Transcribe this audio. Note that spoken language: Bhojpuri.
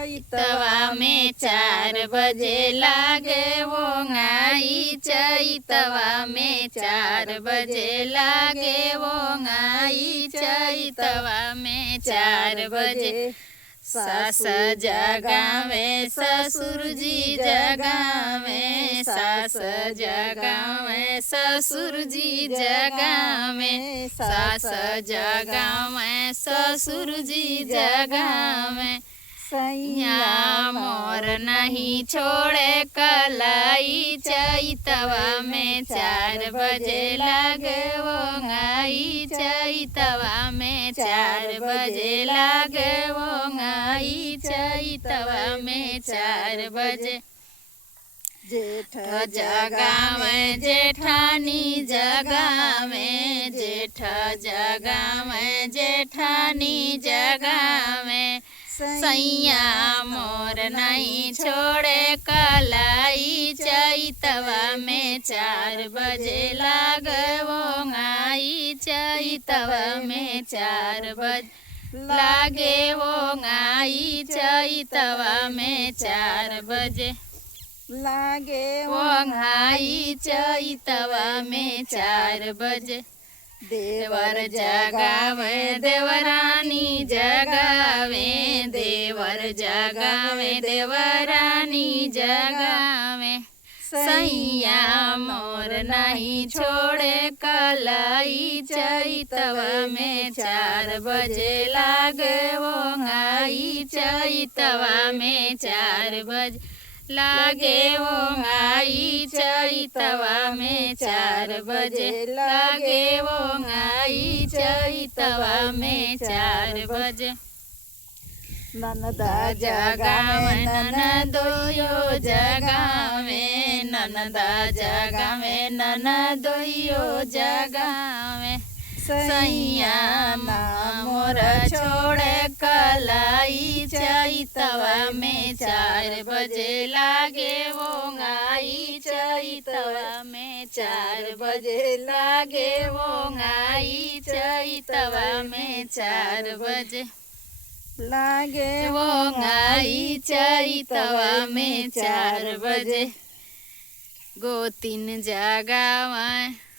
चैतवा में 4 बजे लागे वो गाई। चैतवा में 4 बजे लागे वो गाई। चैतवा में 4 बजे सास जगावे ससुर जी जगावे। सास जगावे ससुर जी जगावे। सास जगावे ससुर जी जगावे। सैया मोर नहीं छोड़े कलाई। चैतवा में 4 बजे लागे वो गाई। चैतवा में 4 बजे लागे वो गाई। चैतवा में 4 बजे जेठ जगावे जेठानी जगावे। जेठ जगावे जेठानी जगावे। सैया मोर नहीं छोड़े कलाई। चैतवा में 4 बजे लागे वो गाई। चैतवा में 4 बजे लागे वो गाई। चैतवा में 4 बजे लागे वो गाई। चैतवा में 4 बजे देवर जगावे देवरानी जगावे। देवर जगावे देवरानी जगावे। सैया मोर नहीं छोड़े कलाई। चैतवा में 4 बजे लागे वो गाई। चैतवा में 4 बजे लागे वो गाई। चैतवा में 4 बजे लागे वो गाई। चैतवा में 4 बजे ननदा जगावे ननदोयो जगावे। ननदा जगावे ननदोयो जगावे। सैया मोर छोड़े कलाई। चैतवा में 4 बजे लागे वो गाई। चैतवा में 4 बजे लागे वो गाई। चैतवा में 4 बजे लागे वो गाई। चैतवा में 4 बजे गोतिन जगावे।